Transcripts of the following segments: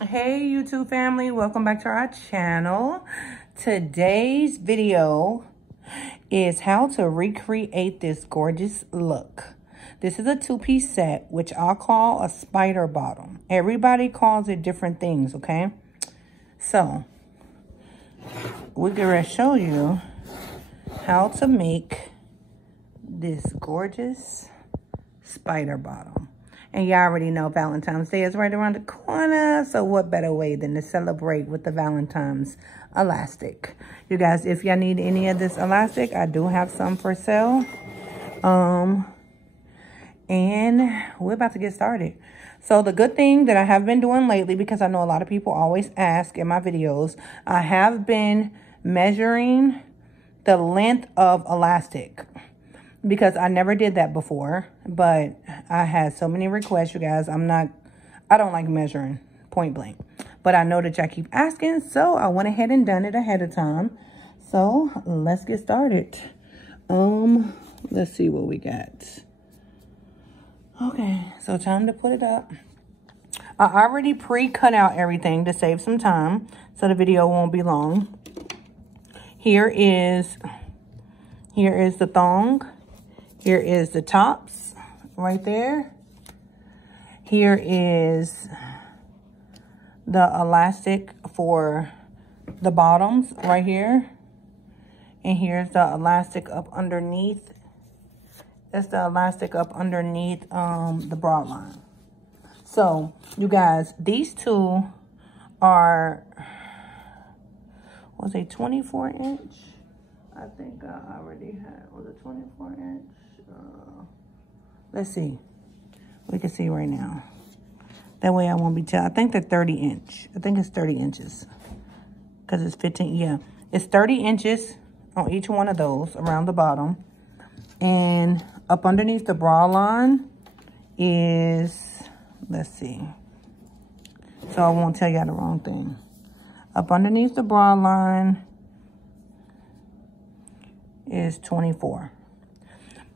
Hey YouTube family, welcome back to our channel. Today's video is how to recreate this gorgeous look. This is a two-piece set, which I'll call a spider bottom. Everybody calls it different things, okay? So, we're gonna show you how to make this gorgeous spider bottom. And you already know Valentine's Day is right around the corner. So what better way than to celebrate with the Valentine's elastic. You guys, if y'all need any of this elastic, I do have some for sale. And we're about to get started. So the good thing that I have been doing lately, because I know a lot of people always ask in my videos, I have been measuring the length of elastic. Because I never did that before, but I had so many requests, you guys. I don't like measuring, point blank. But I know that y'all keep asking, so I went ahead and done it ahead of time. So let's get started. Let's see what we got. Okay, so time to put it up. I already pre-cut out everything to save some time, so the video won't be long. Here is the thong. Here is the tops right there. Here is the elastic for the bottoms right here. And here's the elastic up underneath. That's the elastic up underneath the bra line. So, you guys, these two are, was a 24 inch? I think I already had, was it 24 inch? Let's see. We can see right now. That way I won't be telling. I think they're 30 inch. I think it's 30 inches. Because it's 15, yeah. It's 30 inches on each one of those around the bottom. And up underneath the bra line is, let's see. So I won't tell y'all the wrong thing. Up underneath the bra line is 24.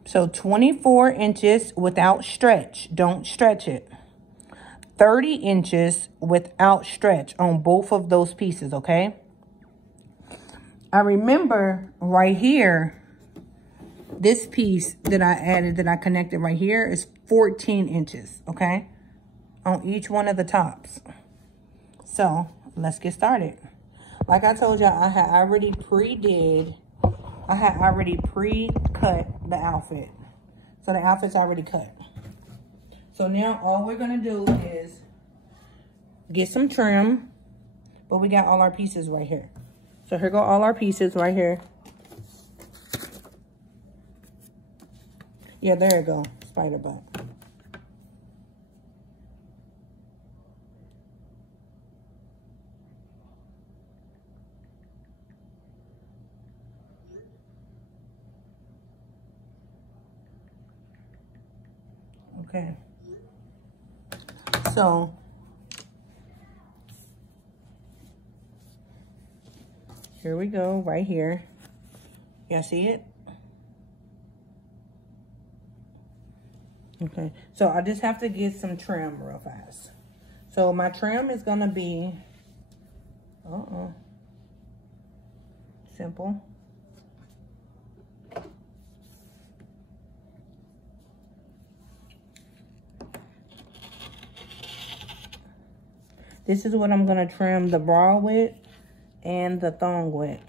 So 24 inches without stretch. Don't stretch it. 30 inches without stretch on both of those pieces, okay? I remember right here, this piece that I added, that I connected right here is 14 inches, okay? On each one of the tops. So let's get started. Like I told y'all, I had already pre-cut the outfit. So the outfit's already cut. So now all we're gonna do is get some trim, but we got all our pieces right here. So here go all our pieces right here. Yeah, there you go, spider butt. Okay, so here we go, right here. Y'all see it? Okay, so I just have to get some trim real fast. So my trim is gonna be, simple. This is what I'm gonna trim the bra with and the thong with.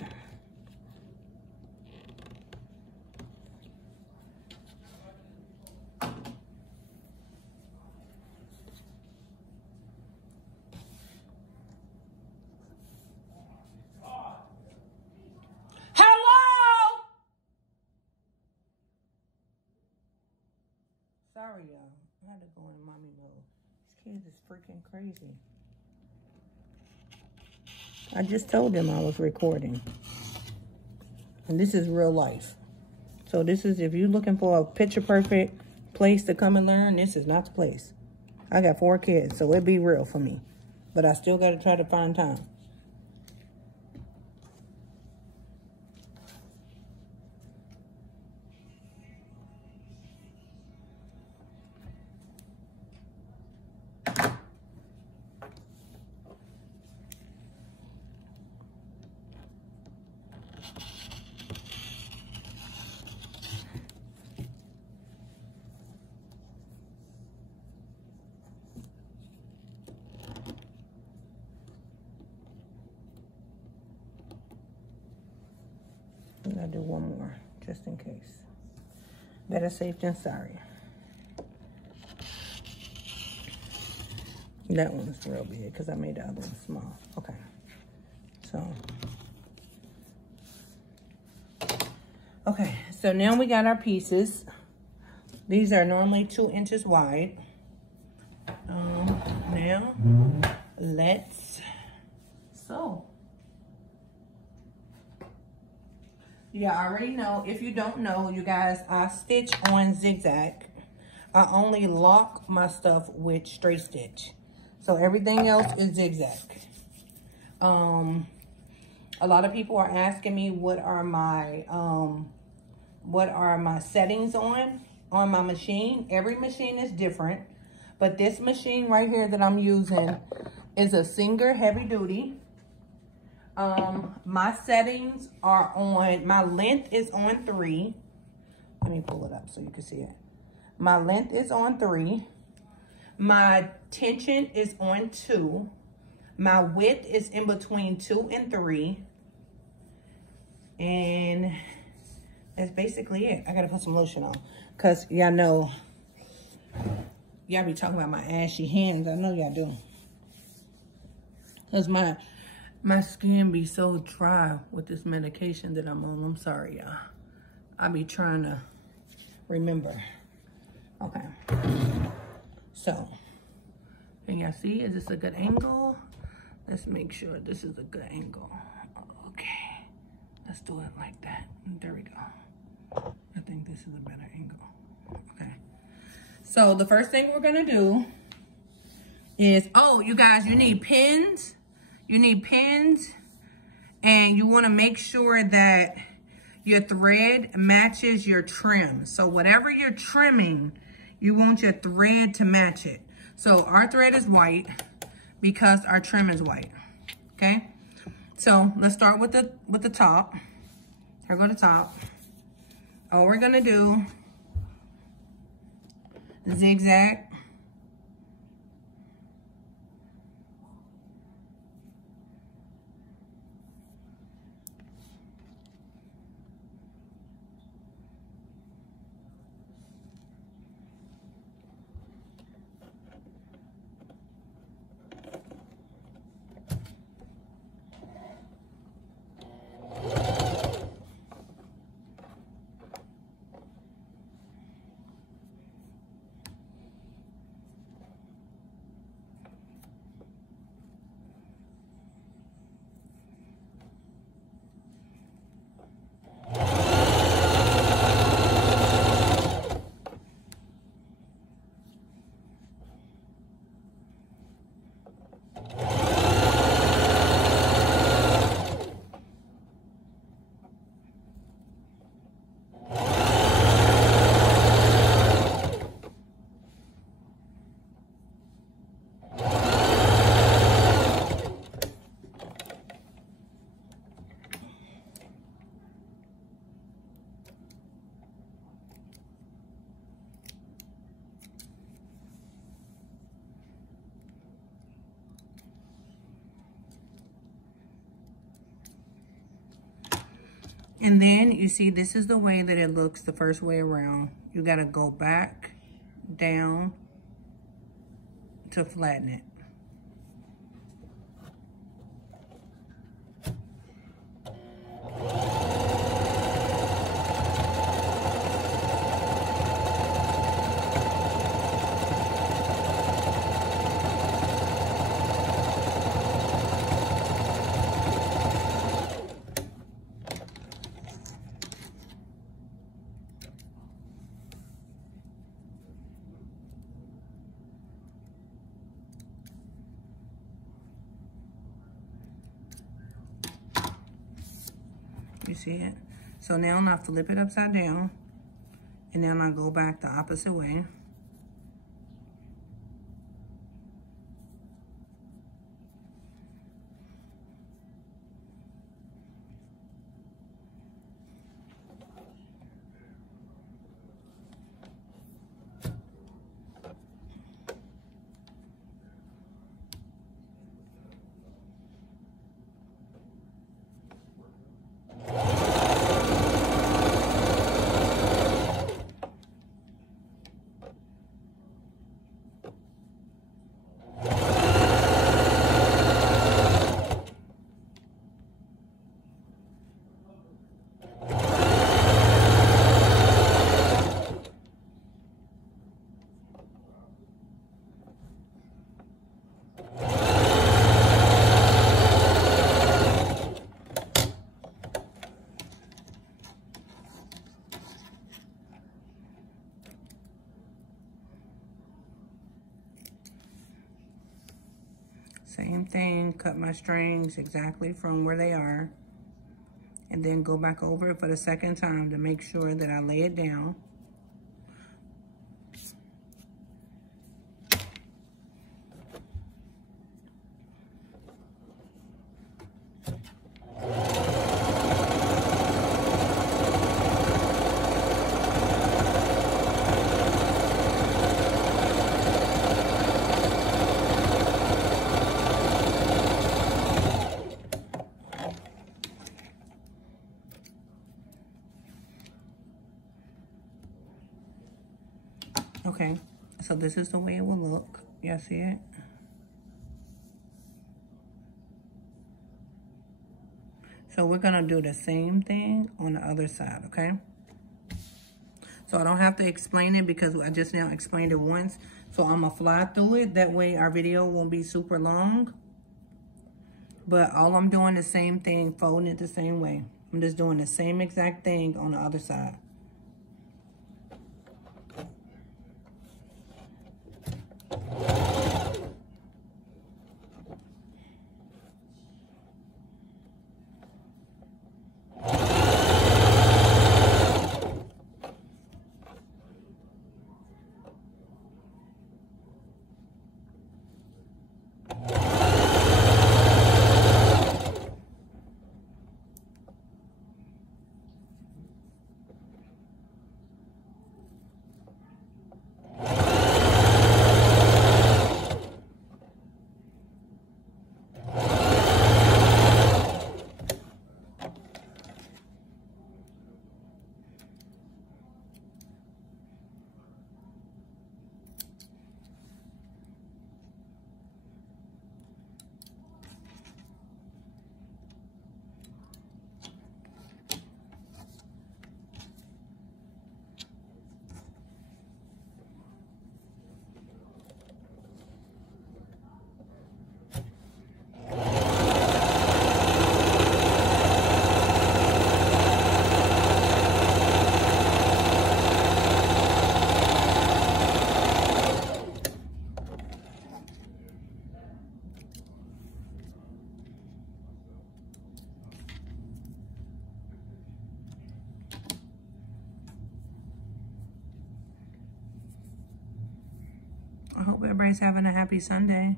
Hello! Sorry, y'all. I had to go in mommy mode. These kids is freaking crazy. I just told them I was recording. And this is real life. So this is, if you're looking for a picture perfect place to come and learn, this is not the place. I got 4 kids, so it'd be real for me. But I still got to try to find time. do one more, just in case. Better safe than sorry. That one's real big because I made the other one small. Okay. So now we got our pieces. These are normally 2 inches wide. Now let's sew. You already know. If you don't know, you guys, I stitch on zigzag. I only lock my stuff with straight stitch. So everything else is zigzag. A lot of people are asking me what are my settings on my machine. Every machine is different, but this machine right here that I'm using is a Singer heavy duty. My settings are on, my length is on 3. Let me pull it up so you can see it. My length is on 3. My tension is on 2. My width is in between 2 and 3. And that's basically it. I gotta put some lotion on. Cause y'all know, y'all be talking about my ashy hands. I know y'all do. Cause my skin be so dry with this medication that I'm on. I'm sorry, y'all. I be trying to remember. Okay. So, can y'all see? Is this a good angle? Let's make sure this is a good angle. Okay. Let's do it like that. There we go. I think this is a better angle. Okay. So, the first thing we're going to do is, oh, you guys, you need pins. You need pins. And you want to make sure that your thread matches your trim. So, whatever you're trimming, you want your thread to match it. So our thread is white because our trim is white. Okay. So let's start with the top. Here go the top. All we're gonna do, zigzag. And then you see this is the way that it looks the first way around. You gotta go back, down to flatten it. You see it? So now I flip it upside down, and then I go back the opposite way. Same thing, cut my strings exactly from where they are. And then go back over it for the second time to make sure that I lay it down. Okay, so this is the way it will look. Y'all see it? So we're gonna do the same thing on the other side, okay? So I don't have to explain it because I just now explained it once. So I'm gonna fly through it. That way our video won't be super long. But all I'm doing the same thing, folding it the same way. I'm just doing the same exact thing on the other side. I hope everybody's having a happy Sunday.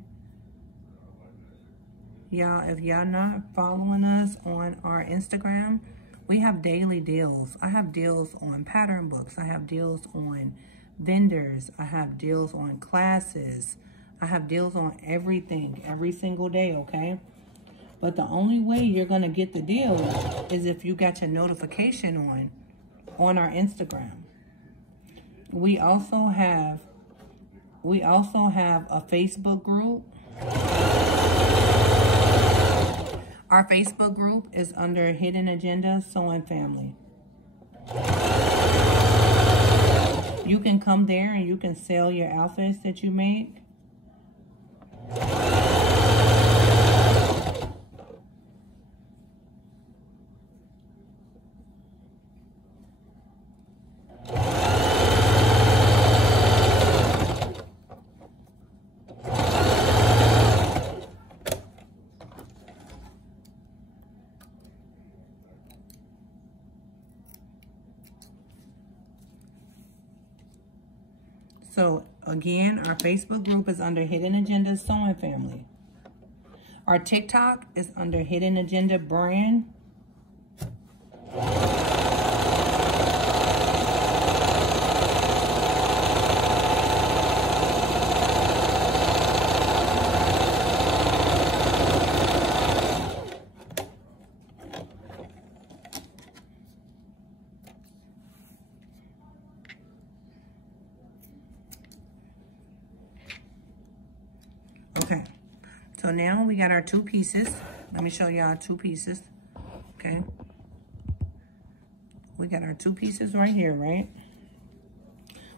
Y'all, if y'all not following us on our Instagram, we have daily deals. I have deals on pattern books. I have deals on vendors. I have deals on classes. I have deals on everything every single day, okay? But the only way you're going to get the deal is if you got your notification on our Instagram. We also have a Facebook group. Our Facebook group is under Hidden Agenda Sewing Family. You can come there and you can sell your outfits that you make. So again, our Facebook group is under Hidden Agenda Sewing Family. Our TikTok is under Hidden Agenda Brand. Okay, so now we got our two pieces. Let me show y'all two pieces, okay? We got our two pieces right here, right?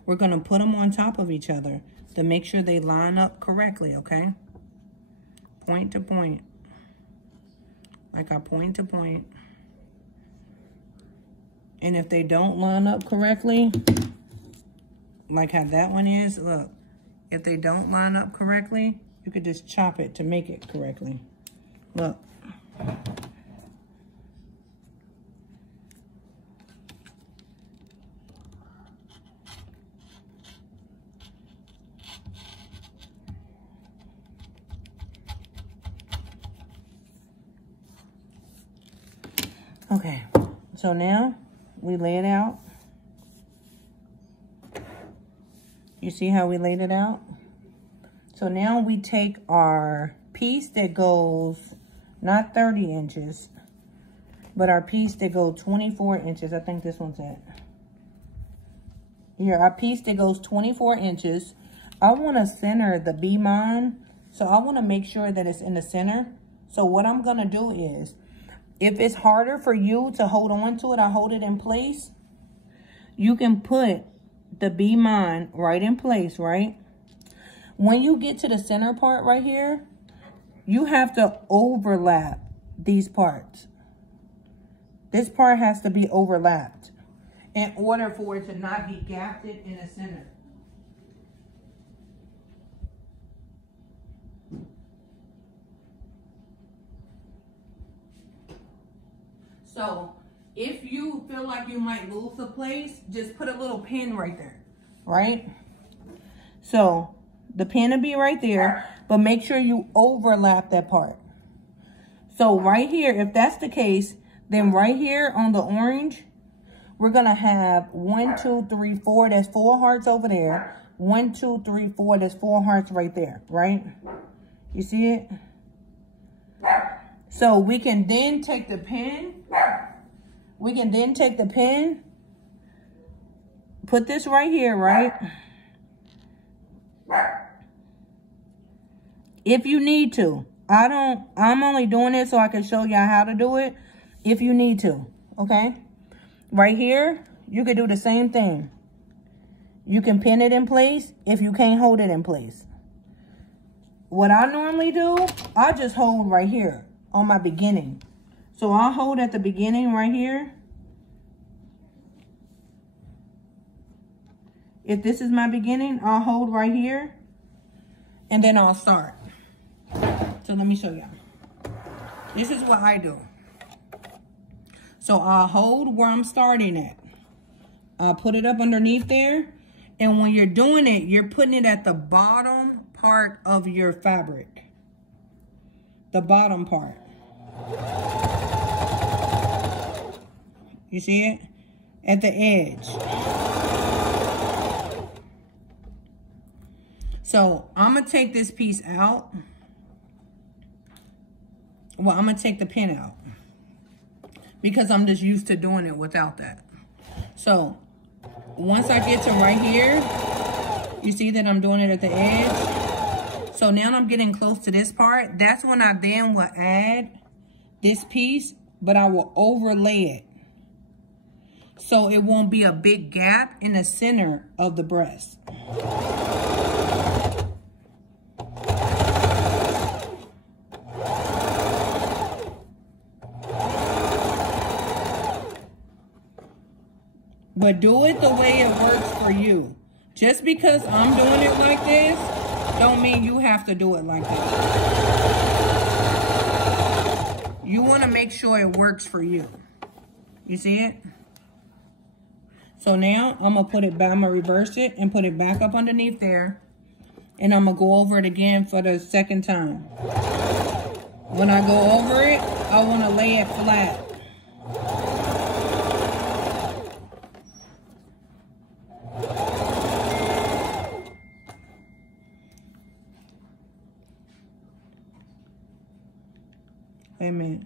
We're gonna put them on top of each other to make sure they line up correctly, okay? Point to point. Like our point to point. And if they don't line up correctly, like how that one is, look. If they don't line up correctly, You could just chop it to make it correctly. Look. Okay, so now we lay it out. You see how we laid it out? So now we take our piece that goes not 30 inches, but our piece that goes 24 inches. I think this one's it. Here, our piece that goes 24 inches. I want to center the B-mine, so I want to make sure that it's in the center. So what I'm going to do is, if it's harder for you to hold on to it, I hold it in place. You can put the B-mine right in place, right? When you get to the center part right here, you have to overlap these parts. This part has to be overlapped in order for it to not be gapped in the center. So if you feel like you might lose the place, just put a little pin right there, right? So the pin will be right there, but make sure you overlap that part. So right here, if that's the case, then right here on the orange, we're gonna have 1, 2, 3, 4, that's 4 hearts over there. 1, 2, 3, 4, that's 4 hearts right there, right? You see it? So we can then take the pin. We can then take the pin, put this right here, right? If you need to. I'm only doing it so I can show y'all how to do it. If you need to, okay? Right here, you could do the same thing. You can pin it in place if you can't hold it in place. What I normally do, I just hold right here on my beginning. So I'll hold at the beginning right here. If this is my beginning, I'll hold right here. And then I'll start. So let me show y'all. This is what I do. So I'll hold where I'm starting at. I'll put it up underneath there. And when you're doing it, you're putting it at the bottom part of your fabric. The bottom part. You see it? At the edge. So I'm going to take this piece out. Well, I'm going to take the pin out. Because I'm just used to doing it without that. So once I get to right here, you see that I'm doing it at the edge. So now I'm getting close to this part. That's when I then will add this piece, but I will overlay it. So it won't be a big gap in the center of the breast. But do it the way it works for you. Just because I'm doing it like this, don't mean you have to do it like this. You want to make sure it works for you. You see it? So now I'm going to put it back, I'm going to reverse it and put it back up underneath there. And I'm going to go over it again for the second time. When I go over it, I want to lay it flat. Wait a minute.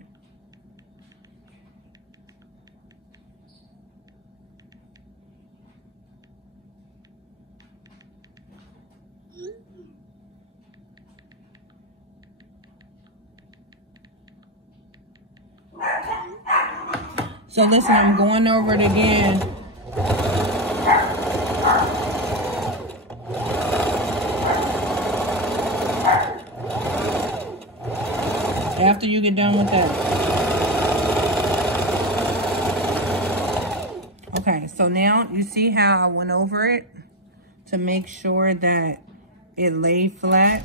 So listen, I'm going over it again. After you get done with that. Okay, so now you see how I went over it to make sure that it laid flat.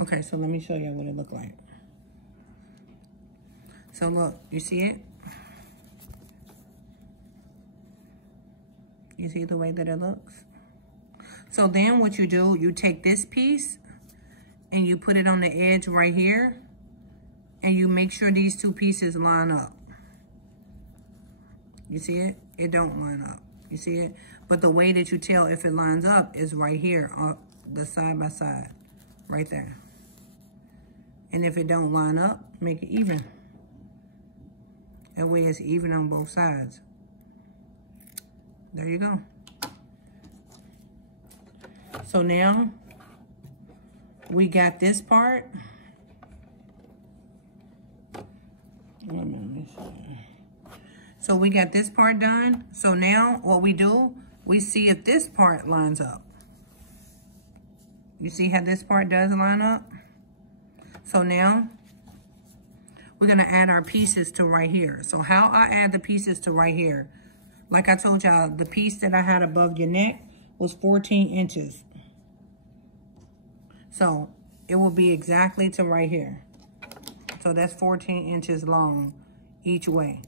Okay, so let me show you what it look like. So look, you see it? You see the way that it looks? So then what you do, you take this piece and you put it on the edge right here, and you make sure these two pieces line up. You see it? It don't line up. You see it? But the way that you tell if it lines up is right here on the side by side, right there. And if it don't line up, make it even. That way it's even on both sides. There you go. So now we got this part. So we got this part done. So now what we do, we see if this part lines up. You see how this part does line up? So now we're gonna add our pieces to right here. So how I add the pieces to right here, like I told y'all, the piece that I had above your neck was 14 inches. So it will be exactly to right here. So that's 14 inches long each way.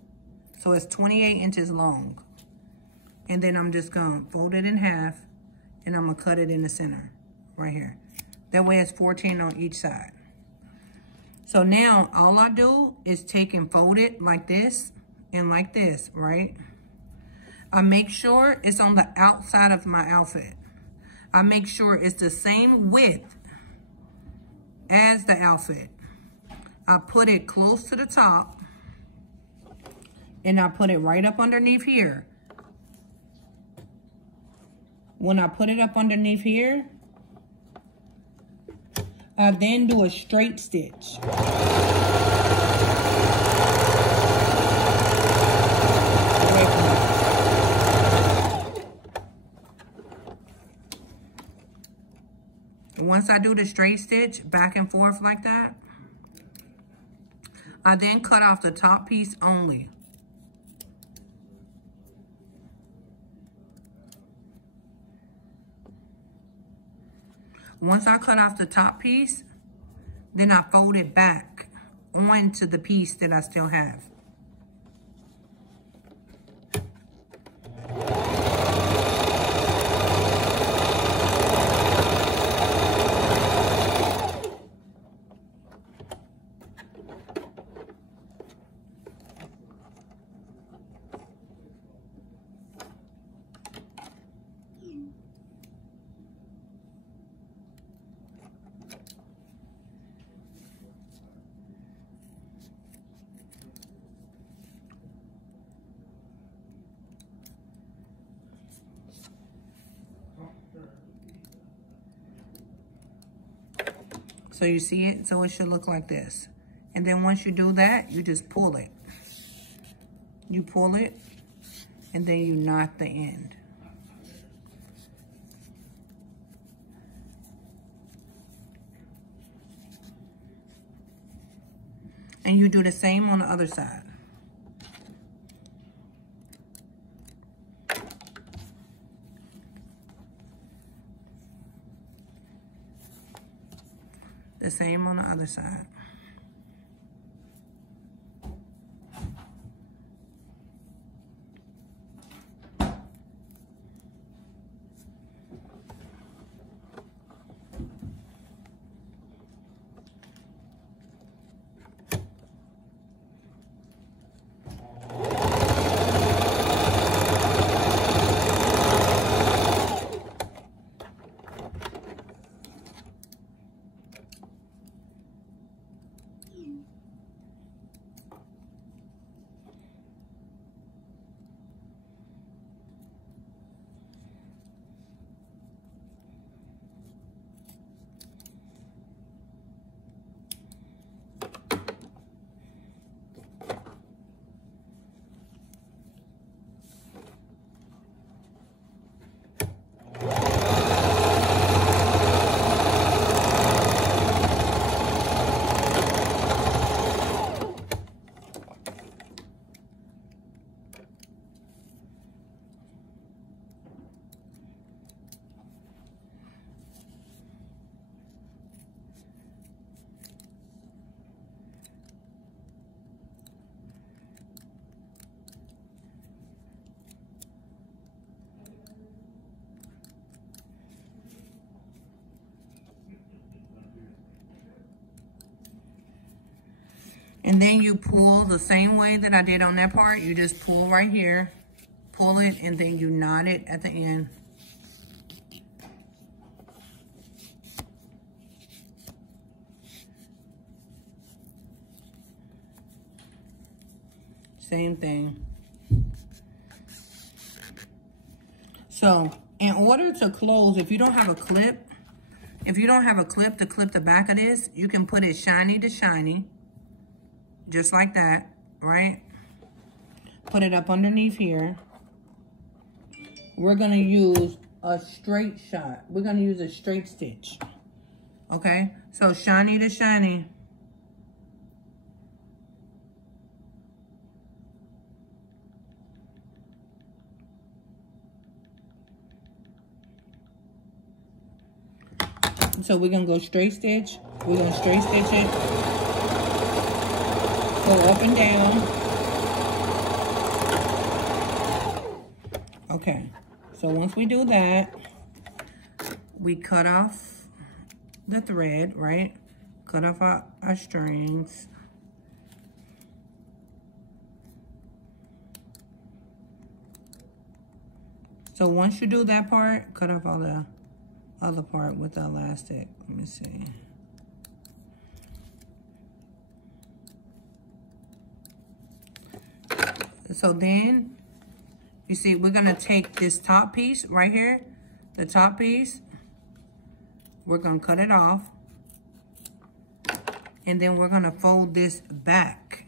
So it's 28 inches long. And then I'm just gonna fold it in half and I'm gonna cut it in the center right here. That way it's 14 on each side. So now all I do is take and fold it like this and like this, right? I make sure it's on the outside of my outfit. I make sure it's the same width as the outfit. I put it close to the top and I put it right up underneath here. When I put it up underneath here, I then do a straight stitch. Once I do the straight stitch back and forth like that, I then cut off the top piece only. Once I cut off the top piece, then I fold it back onto the piece that I still have. So you see it? So it should look like this. And then once you do that, you just pull it. You pull it, and then you knot the end. And you do the same on the other side. The same on the other side. And then you pull the same way that I did on that part. You just pull right here, pull it, and then you knot it at the end. Same thing. So in order to close, if you don't have a clip, to clip the back of this, you can put it shiny to shiny, just like that, right? Put it up underneath here. We're gonna use a straight shot. We're gonna use a straight stitch, okay? So shiny to shiny. So we're gonna go straight stitch. We're gonna straight stitch it. Go up and down. Okay, so once we do that, we cut off the thread, right? Cut off our strings. So once you do that part, cut off all the other part with the elastic. Let me see. So then, you see, we're gonna take this top piece right here, the top piece, we're gonna cut it off, and then we're gonna fold this back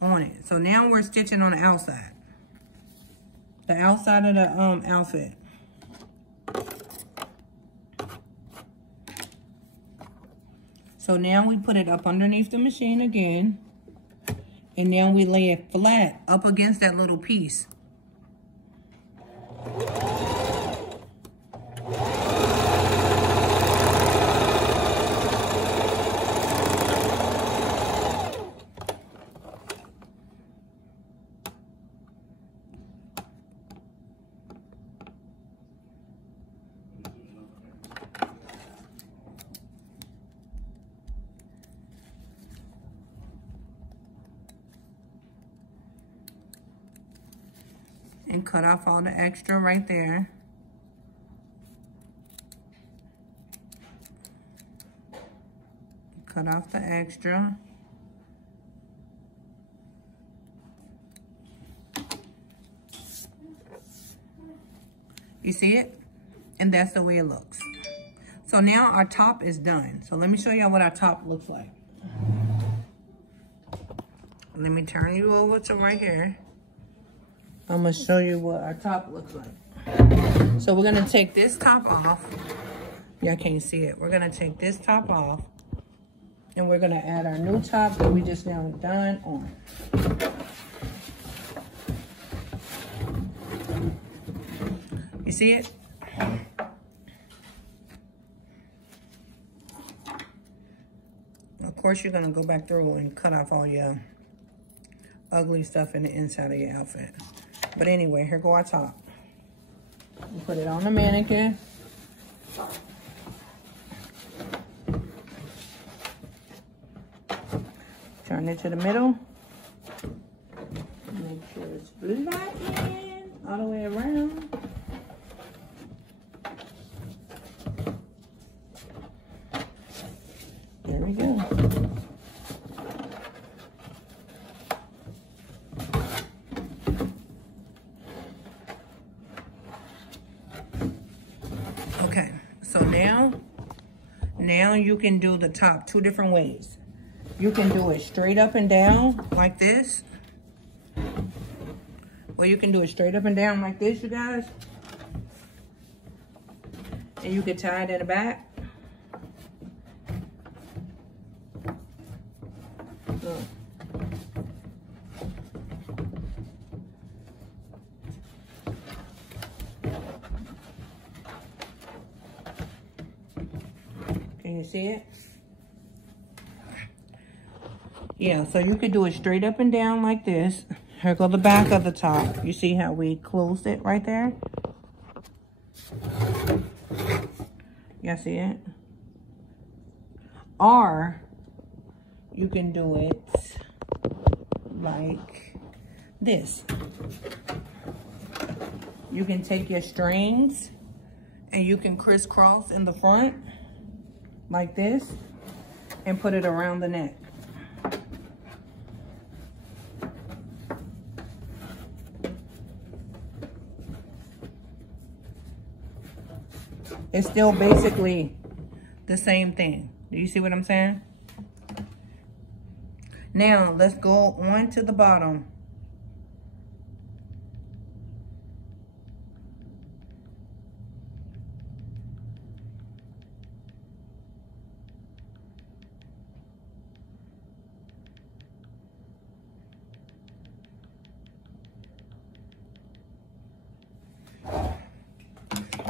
on it. So now we're stitching on the outside of the outfit. So now we put it up underneath the machine again, and now we lay it flat up against that little piece. And cut off all the extra right there. Cut off the extra. You see it? And that's the way it looks. So now our top is done. So let me show y'all what our top looks like. Let me turn you over to right here. I'm gonna show you what our top looks like. So we're gonna take this top off. Y'all can't see it. We're gonna take this top off, and we're gonna add our new top that we just now done on. You see it? Of course, you're gonna go back through and cut off all your ugly stuff in the inside of your outfit. But anyway, here go our top. We put it on the mannequin. Turn it to the middle. Make sure it's flattened all the way around. There we go. Okay, so now you can do the top two different ways. You can do it straight up and down like this. Or you can do it straight up and down like this, you guys. And you can tie it in the back. Look. Can you see it? Yeah, so you could do it straight up and down like this. Here go the back of the top. You see how we closed it right there? Y'all see it? Or you can do it like this. You can take your strings and you can crisscross in the front like this and put it around the neck. It's still basically the same thing. Do you see what I'm saying? Now, let's go on to the bottom.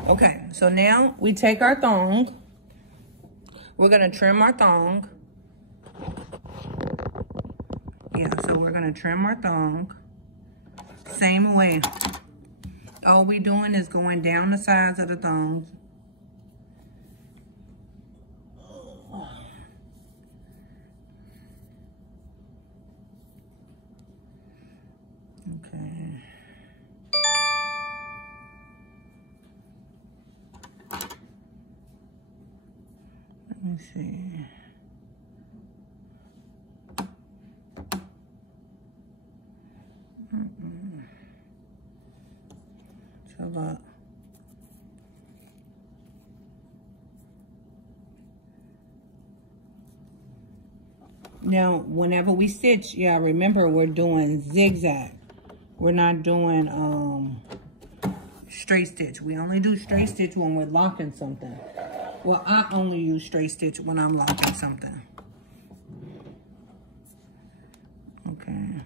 Okay, so now we take our thong. We're gonna trim our thong. Yeah, so we're gonna trim our thong. Same way. All we doing is going down the sides of the thong. Okay. Let me see. So look. Now, whenever we stitch, yeah, remember we're doing zigzag. We're not doing straight stitch. We only do straight stitch when we're locking something. Well, I only use straight stitch when I'm locking something. Okay.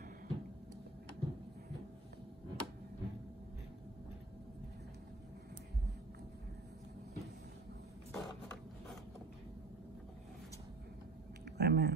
Wait a minute.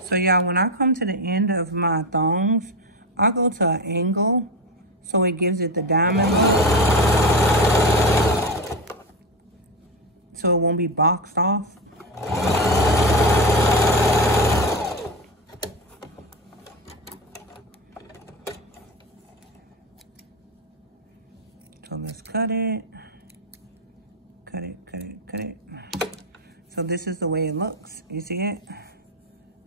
So y'all, when I come to the end of my thongs, I go to an angle so it gives it the diamond look. So it won't be boxed off. So let's cut it. Cut it, cut it, cut it. So this is the way it looks. You see it?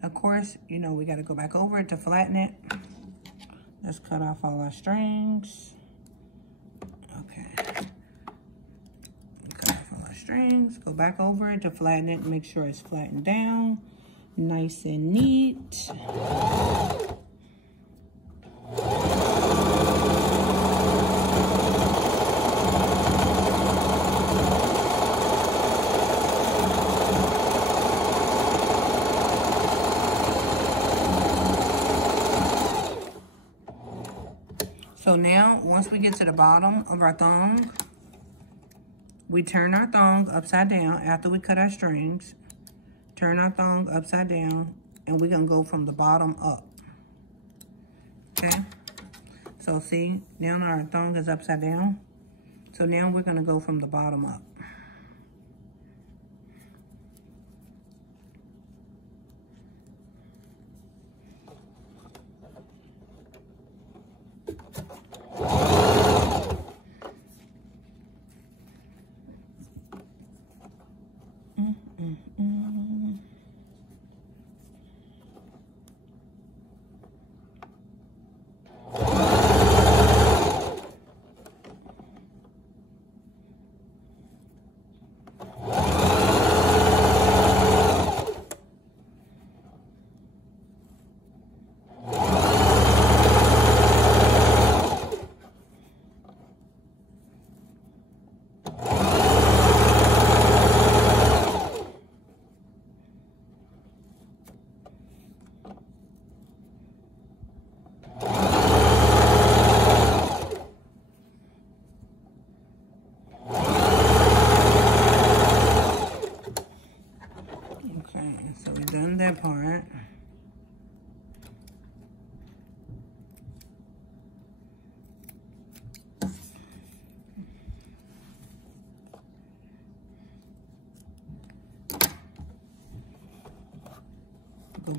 Of course, you know, we got to go back over it to flatten it. Let's cut off all our strings. Okay. Cut off all our strings. Go back over it to flatten it. Make sure it's flattened down. Nice and neat. So now, once we get to the bottom of our thong, we turn our thong upside down after we cut our strings. Turn our thong upside down, and we're gonna go from the bottom up. Okay? So see, now our thong is upside down. So now we're gonna go from the bottom up.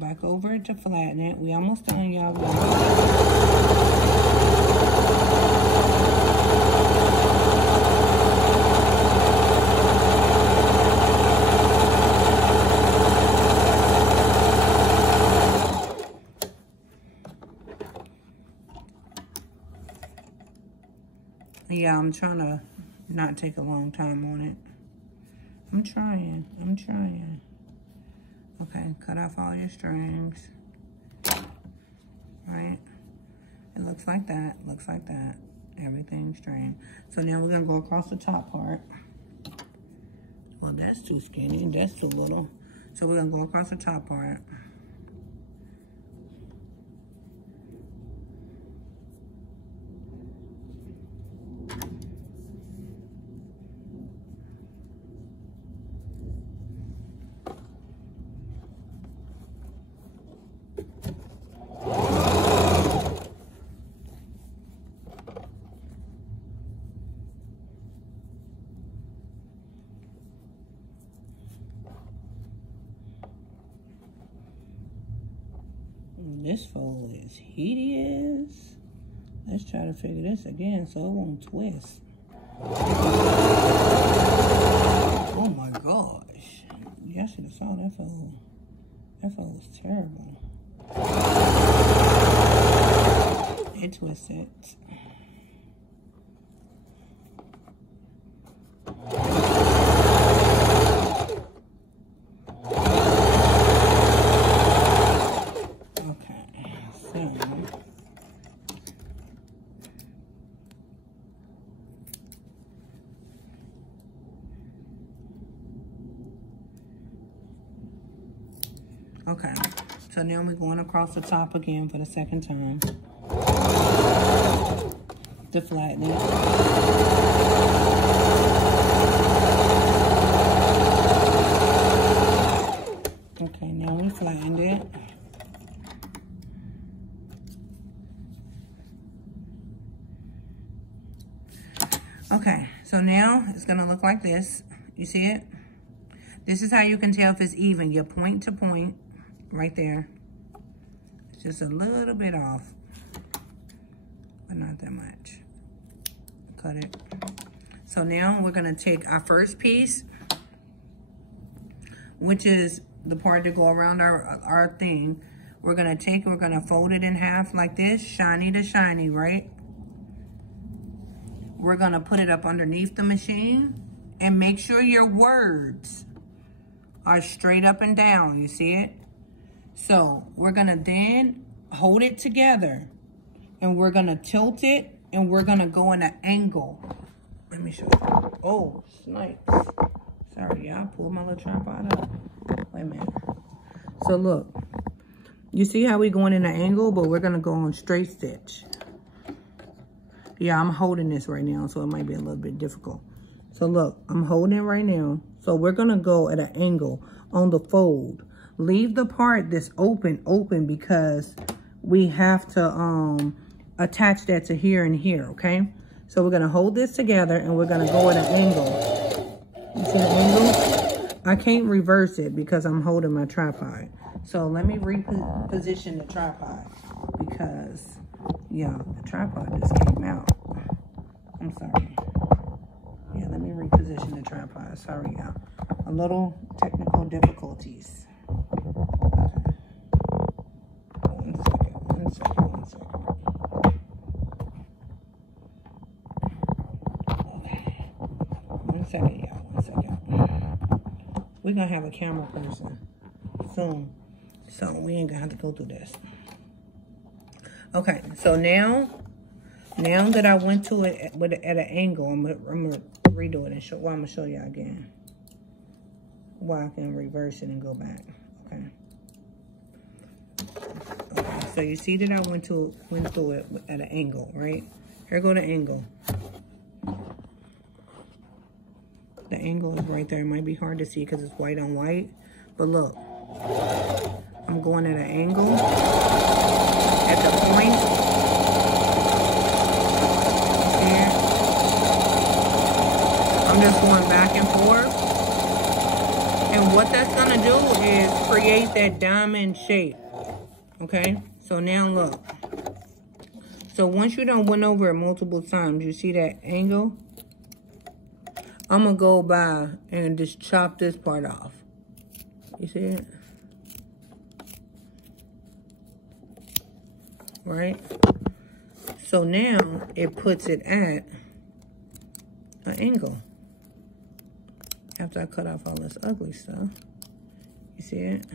back over to flatten it. We almost done, y'all. Yeah, I'm trying to not take a long time on it. I'm trying. Okay, cut off all your strings. Right? It looks like that, Everything's strained. So now we're gonna go across the top part. Well, that's too skinny, that's too little. So we're gonna go across the top part. This fold is hideous. Let's try to figure this again so it won't twist. Oh my gosh. Y'all should have saw that fold. That fold was terrible. It twisted. Okay, so now we're going across the top again for the second time to flatten it. Okay, now we flattened it. Okay, so now it's gonna look like this. You see it? This is how you can tell if it's even. Your point to point. Right there. It's just a little bit off, but not that much. Cut it. So now we're gonna take our first piece, which is the part to go around our thing. We're gonna fold it in half like this, shiny to shiny, right? We're gonna put it up underneath the machine and make sure your words are straight up and down. You see it? So we're gonna then hold it together and we're gonna tilt it and we're gonna go in an angle. Let me show you. Oh, snipes. Sorry, y'all. Pulled my little tripod up. Wait a minute. So look, you see how we going in an angle, but we're gonna go on straight stitch. Yeah, I'm holding this right now, so it might be a little bit difficult. So look, I'm holding it right now. So we're gonna go at an angle on the fold. Leave the part that's open because we have to attach that to here and here, okay? So we're gonna hold this together and we're gonna go at an angle. You see the angle? I can't reverse it because I'm holding my tripod. So let me reposition the tripod because, yeah, the tripod just came out. I'm sorry. Yeah, let me reposition the tripod. Sorry, y'all. A little technical difficulties. One second. Okay. One second. We're gonna have a camera person soon, so we ain't gonna have to go through this. Okay, so now that I went to it at an angle, I'm gonna redo it and show. Well, I'm gonna show you again. Well, I can reverse it and go back. Okay. So you see that I went through it at an angle, right? Here go the angle. The angle is right there. It might be hard to see because it's white on white, but look, I'm going at an angle at the point. Here. I'm just going back and forth. And And what that's gonna do is create that diamond shape, okay? So now look. So once you done went over it multiple times, you see that angle? I'm gonna go by and just chop this part off. You see it? Right? So now it puts it at an angle. After I cut off all this ugly stuff. You see it?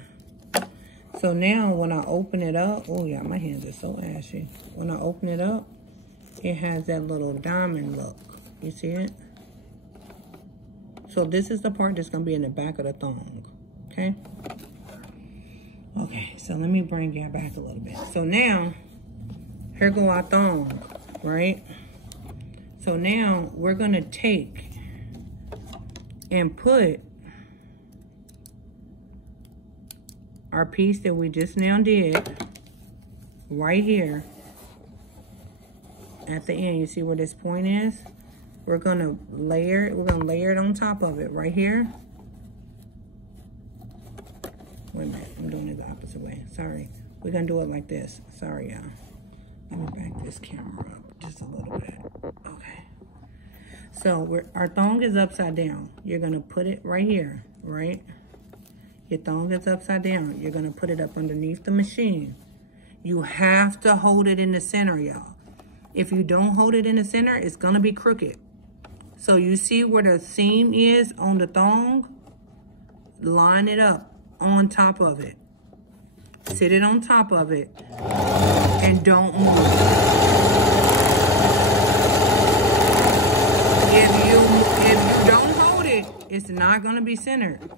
So now when I open it up, oh yeah, my hands are so ashy. When I open it up, it has that little diamond look. You see it? So this is the part that's gonna be in the back of the thong, okay? Okay, so let me bring you back a little bit. So now, here go our thong, right? So now we're gonna take and put our piece that we just now did right here at the end. You see where this point is? We're gonna layer it on top of it right here. Wait a minute, I'm doing it the opposite way. Sorry. We're gonna do it like this. Sorry, y'all. Let me back this camera up just a little bit. Okay. So our thong is upside down. You're gonna put it right here, right? Your thong is upside down. You're gonna put it up underneath the machine. You have to hold it in the center, y'all. If you don't hold it in the center, it's gonna be crooked. So you see where the seam is on the thong? Line it up on top of it. Sit it on top of it and don't move. If you don't hold it, it's not gonna be centered.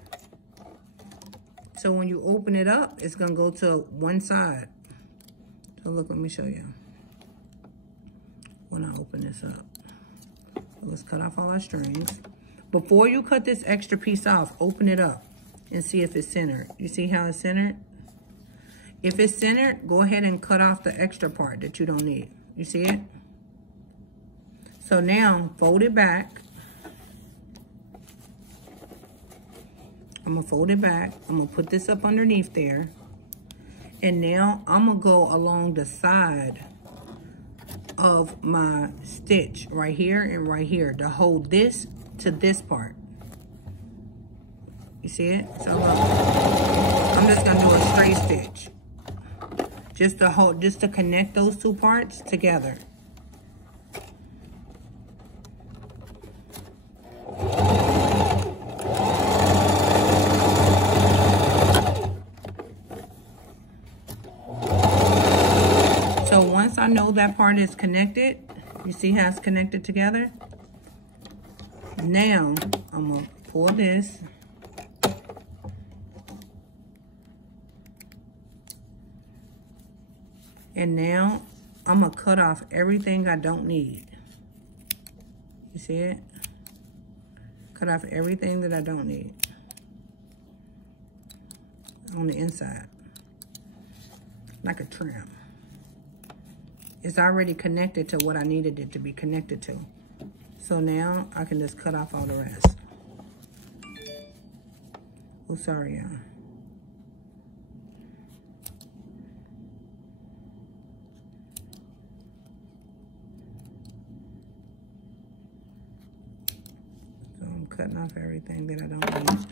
So when you open it up, it's gonna go to one side. So look, let me show you. When I open this up. So let's cut off all our strings. Before you cut this extra piece off, open it up and see if it's centered. You see how it's centered? If it's centered, go ahead and cut off the extra part that you don't need. You see it? So now, fold it back. I'm gonna fold it back. I'm gonna put this up underneath there. And now I'm gonna go along the side of my stitch right here and right here to hold this to this part. You see it? So I'm just gonna do a straight stitch. Just to connect those two parts together. So once I know that part is connected, you see how it's connected together? Now I'm gonna pull this. And now I'm gonna cut off everything I don't need. You see it? Cut off everything that I don't need on the inside, like a trim. It's already connected to what I needed it to be connected to. So now I can just cut off all the rest. Oh, sorry, y'all. So I'm cutting off everything that I don't need.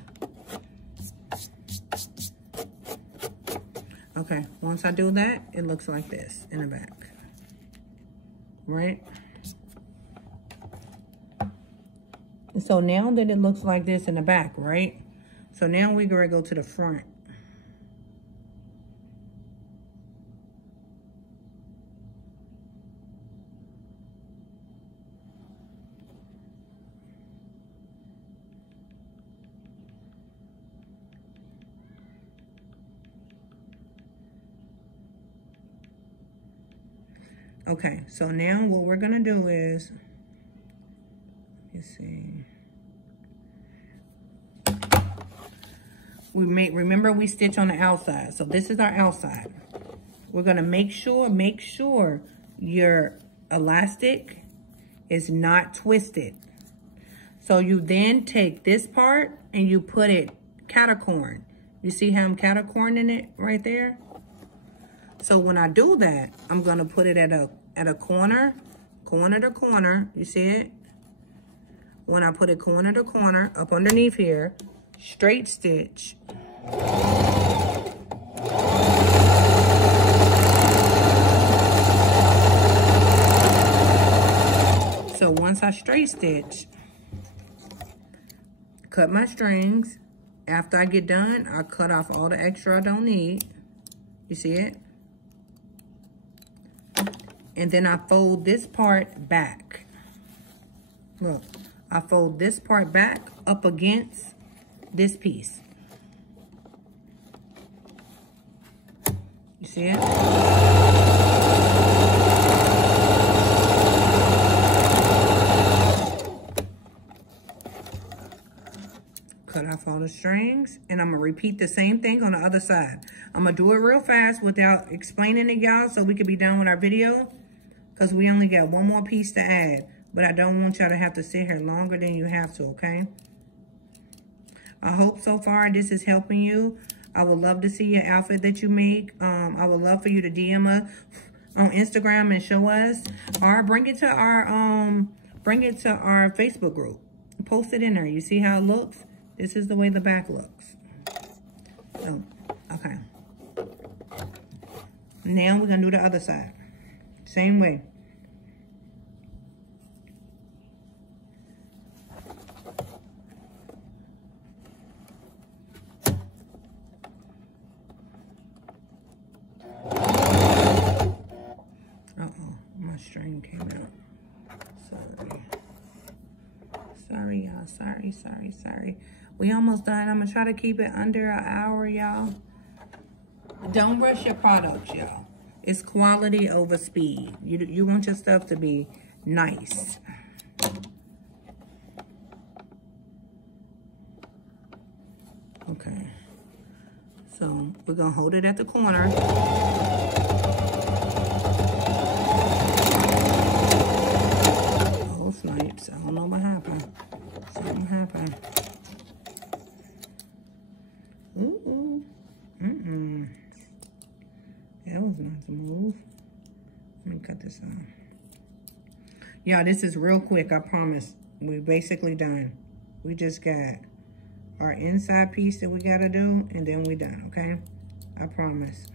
Okay, once I do that, it looks like this in the back. Right? So now that it looks like this in the back, right? So now we're going to go to the front. Okay, so now what we're gonna do is, let me see. Remember we stitch on the outside. So this is our outside. We're gonna make sure your elastic is not twisted. So you then take this part and you put it catacorn. You see how I'm catacorning it right there? So when I do that, I'm gonna put it at a corner to corner. You see it? When I put it corner to corner, up underneath here, straight stitch. So once I straight stitch, cut my strings. After I get done, I cut off all the extra I don't need. You see it? And then I fold this part back. Look, I fold this part back up against this piece. You see it? Cut off all the strings, and I'm gonna repeat the same thing on the other side. I'm gonna do it real fast without explaining it, y'all, so we can be done with our video, because we only got one more piece to add, but I don't want y'all to have to sit here longer than you have to, okay? I hope so far this is helping you. I would love to see your outfit that you make. I would love for you to DM us on Instagram and show us, or bring it to our Facebook group. Post it in there. You see how it looks? This is the way the back looks. So, okay. Now we're gonna do the other side. Same way. Uh-oh, my string came out. Sorry. Sorry, y'all. Sorry. We almost done. I'm gonna try to keep it under an hour, y'all. Don't rush your products, y'all. It's quality over speed. You want your stuff to be nice. Okay. So we're gonna hold it at the corner. Oh, snipes. I don't know what happened. Something happened. Ooh. That was not the move. Let me cut this off. Yeah, this is real quick, I promise. We're basically done. We just got our inside piece that we gotta do, and then we done, okay? I promise.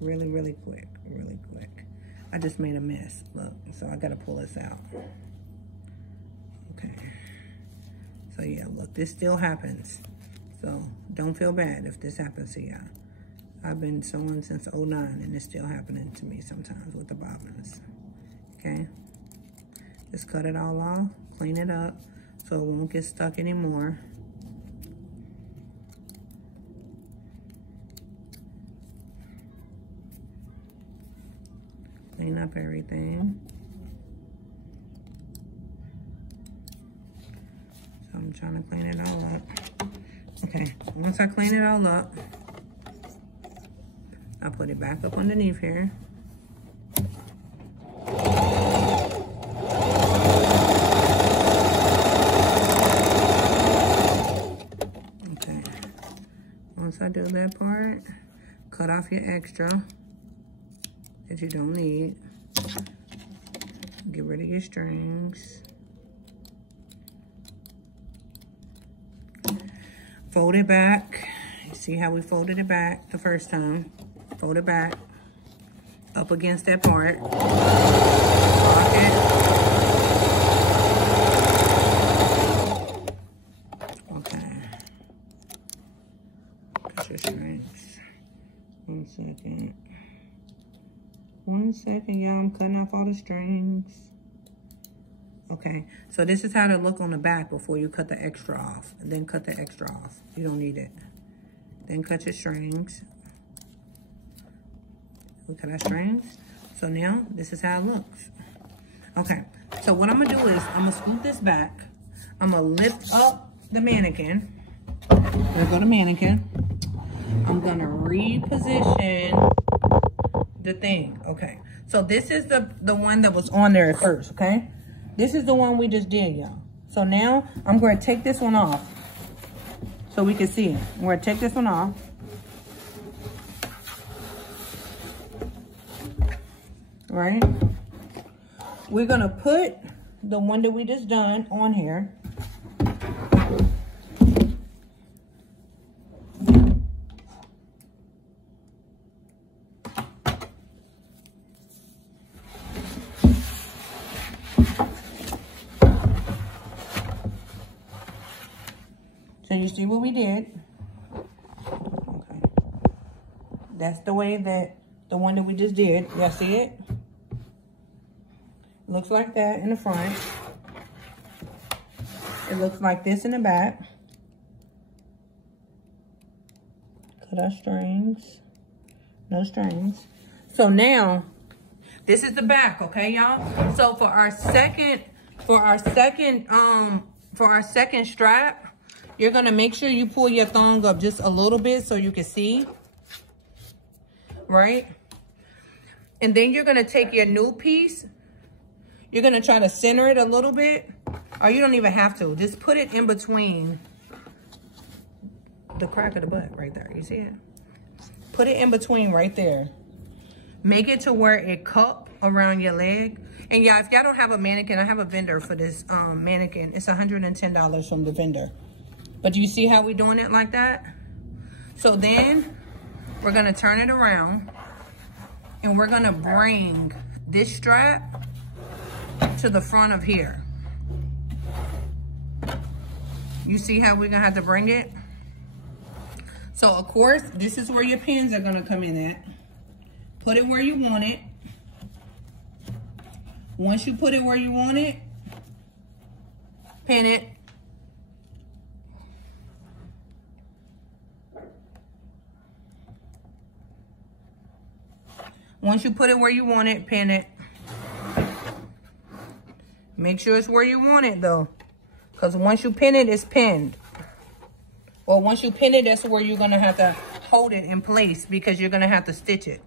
Really, really quick, really quick. I just made a mess, look, so I gotta pull this out. Okay. So yeah, look, this still happens. So don't feel bad if this happens to y'all. I've been sewing since '09, and it's still happening to me sometimes with the bobbins. Okay? Just cut it all off, clean it up, so it won't get stuck anymore. Clean up everything. So I'm trying to clean it all up. Okay, once I clean it all up, I'll put it back up underneath here. Okay, once I do that part, cut off your extra that you don't need. Get rid of your strings. Fold it back. You see how we folded it back the first time? Fold it back up against that part. Lock it. Okay. Cut your strings. 1 second. 1 second, y'all. I'm cutting off all the strings. Okay, so this is how to look on the back before you cut the extra off. And then cut the extra off. You don't need it. Then cut your strings. We cut our strings. So now, this is how it looks. Okay, so what I'm gonna do is, I'm gonna scoop this back. I'm gonna lift up the mannequin. There go the mannequin. I'm gonna reposition the thing. Okay, so this is the one that was on there at first, okay? This is the one we just did, y'all. So now, I'm gonna take this one off. so we can see it. We're gonna take this one off. Right? We're gonna put the one that we just done on here. So you see what we did? Okay. That's the way that, the one that we just did. Y'all see it? Looks like that in the front. It looks like this in the back. Cut our strings. No strings. So now, this is the back, okay, y'all? So for our second strap, you're gonna make sure you pull your thong up just a little bit so you can see, right? And then you're gonna take your new piece. You're gonna try to center it a little bit, or you don't even have to. Just put it in between the crack of the butt right there. You see it? Put it in between right there. Make it to where it cup around your leg. And yeah, if y'all don't have a mannequin, I have a vendor for this mannequin. It's $110 from the vendor. But you see how we doing it like that? So then we're gonna turn it around and we're gonna bring this strap to the front of here. You see how we're gonna have to bring it? So of course, this is where your pins are gonna come in at. Put it where you want it. Once you put it where you want it, pin it. Once you put it where you want it, pin it. Make sure it's where you want it though. Because once you pin it, it's pinned. Or once you pin it, that's where you're going to have to hold it in place because you're going to have to stitch it.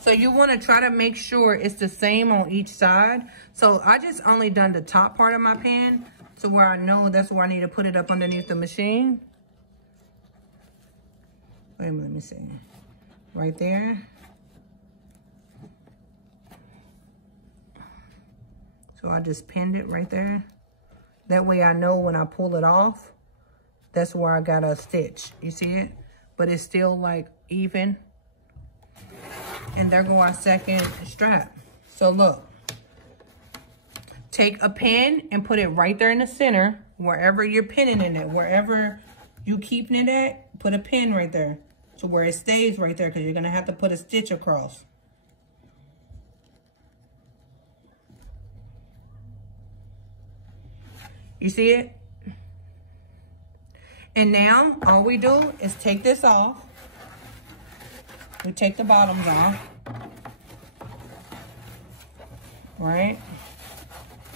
So you want to try to make sure it's the same on each side. So I just only done the top part of my pin to where I know that's where I need to put it up underneath the machine. Wait a minute, let me see. Right there. So I just pinned it right there. That way I know when I pull it off, that's where I got a stitch. You see it? But it's still like even. And there go our second strap. So look. Take a pin and put it right there in the center. Wherever you're pinning it at. Wherever you keeping it at, put a pin right there. To where it stays right there. Because you're going to have to put a stitch across. You see it? And now, all we do is take this off. We take the bottoms off. Right?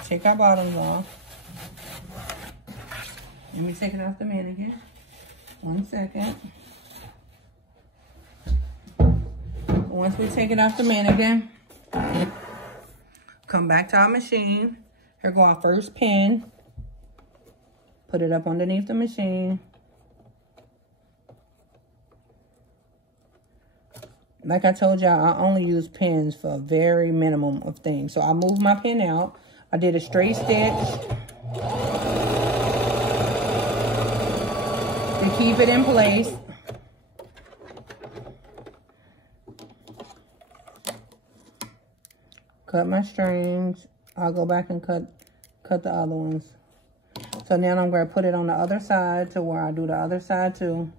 Take our bottoms off. Let me take it off the mannequin. 1 second. Once we take it off the mannequin, come back to our machine. Here go our first pin. Put it up underneath the machine. Like I told y'all, I only use pins for a very minimum of things. So I moved my pin out. I did a straight stitch to keep it in place. Cut my strings. I'll go back and cut the other ones. So now I'm going to put it on the other side to where I do the other side too.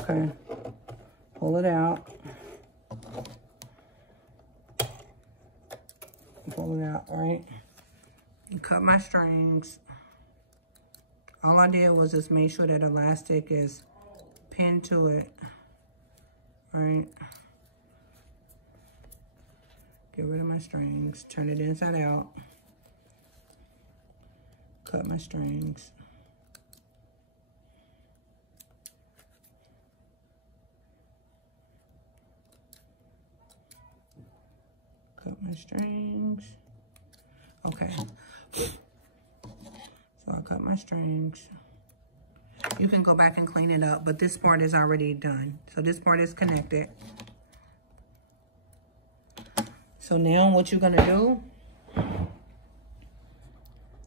Okay. Pull it out. Pull it out, right? And cut my strings. All I did was just make sure that elastic is pinned to it, right? Get rid of my strings, turn it inside out, cut my strings. cut my strings. Okay. So I cut my strings. You can go back and clean it up, but this part is already done. So this part is connected. So now what you're gonna do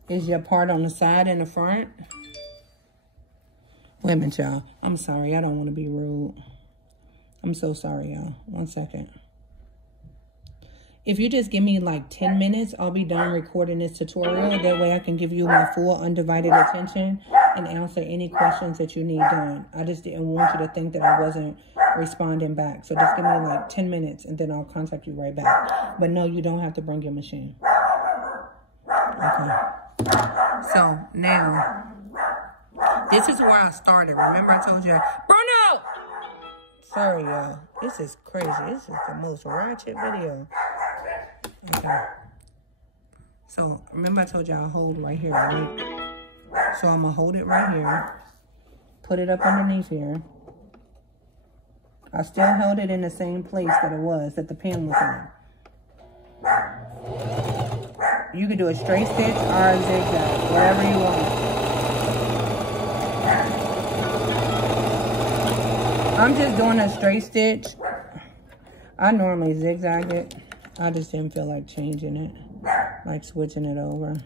is your part on the side and the front. Wait a minute, y'all. I'm sorry, I don't wanna be rude. I'm so sorry, y'all. 1 second. If you just give me like 10 minutes, I'll be done recording this tutorial. That way I can give you my full undivided attention and answer any questions that you need done. I just didn't want you to think that I wasn't responding back. So just give me like 10 minutes and then I'll contact you right back. But no, you don't have to bring your machine. Okay. So now, this is where I started. Remember I told you, Bruno! Sorry, y'all. This is crazy. This is the most ratchet video. Okay. So, remember I told you I'll hold right here, right? So, I'm going to hold it right here. Put it up underneath here. I still held it in the same place that it was, that the pin was in. You can do a straight stitch or a zigzag, whatever you want. I'm just doing a straight stitch. I normally zigzag it. I just didn't feel like changing it, like switching it over.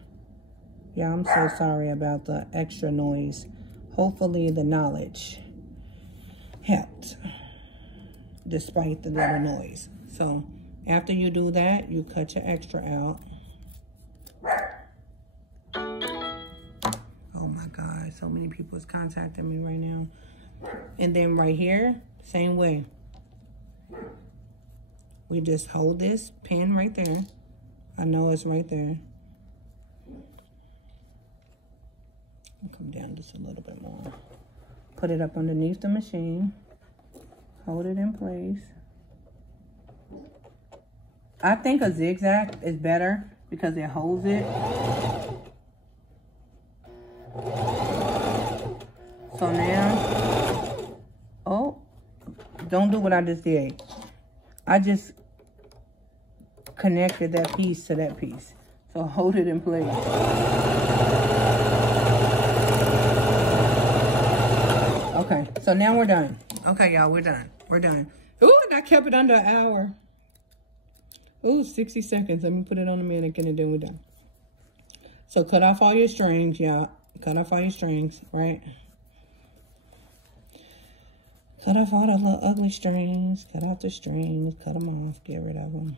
Yeah, I'm so sorry about the extra noise. Hopefully the knowledge helped, despite the little noise. So after you do that, you cut your extra out. Oh my God, so many people is contacting me right now. And then right here, same way. We just hold this pin right there. I know it's right there. I'll come down just a little bit more. Put it up underneath the machine. Hold it in place. I think a zigzag is better because it holds it. So now, oh, don't do what I just did. I just connected that piece to that piece. So hold it in place. Okay, so now we're done. Okay, y'all, we're done. We're done. Ooh, and I kept it under an hour. Ooh, 60 seconds. Let me put it on the mannequin and then we're done. So cut off all your strings, y'all. Cut off all your strings, right? Cut off all the little ugly strings. Cut out the strings. Cut them off. Get rid of them.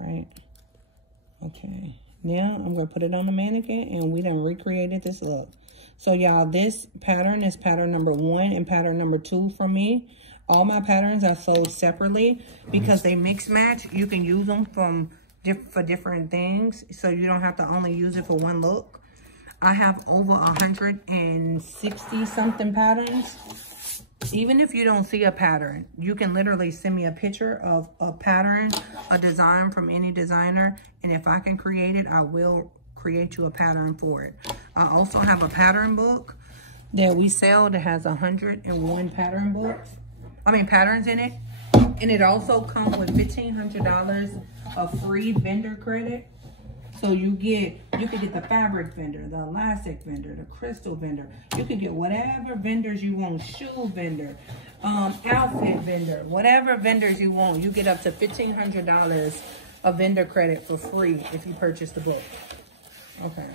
Right? Okay. Now, I'm going to put it on the mannequin. And we done recreated this look. So, y'all, this pattern is pattern number 1 and pattern number 2 from me. All my patterns are sold separately because they mix match. You can use them for different things. So, you don't have to only use it for one look. I have over 160-something patterns. Even if you don't see a pattern, you can literally send me a picture of a pattern, a design from any designer. And if I can create it, I will create you a pattern for it. I also have a pattern book that we sell that has 101 patterns in it. And it also comes with $1,500 of free vendor credit. So you can get the fabric vendor, the elastic vendor, the crystal vendor. You can get whatever vendors you want, shoe vendor, outfit vendor, whatever vendors you want. You get up to $1,500 of vendor credit for free if you purchase the book. Okay.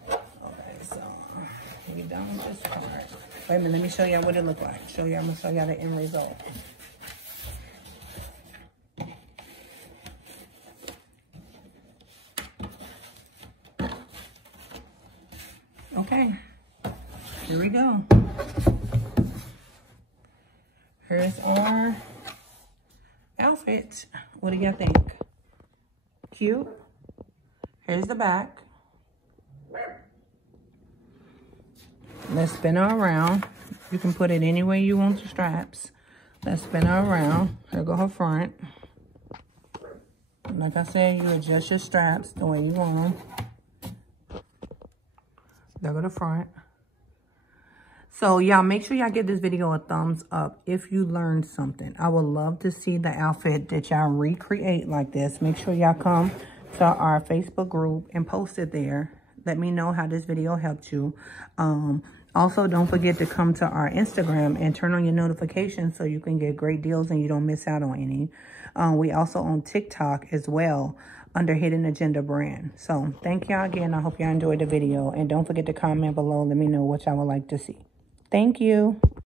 Okay, so we done with this part. Wait a minute, let me show y'all what it look like. I'm gonna show y'all the end result. Okay, here we go. Here's our outfit. What do y'all think? Cute. Here's the back. Let's spin her around. You can put it any way you want the straps. Let's spin her around. Here go her front. Like I said, you adjust your straps the way you want them. There go the front. So y'all make sure y'all give this video a thumbs up if you learned something. I would love to see the outfit that y'all recreate like this. Make sure y'all come to our Facebook group and post it there. Let me know how this video helped you. Also, don't forget to come to our Instagram and turn on your notifications so you can get great deals and you don't miss out on any. We also on TikTok as well under Hidden Agenda Brand. So thank y'all again. I hope y'all enjoyed the video. And don't forget to comment below. Let me know what y'all would like to see. Thank you.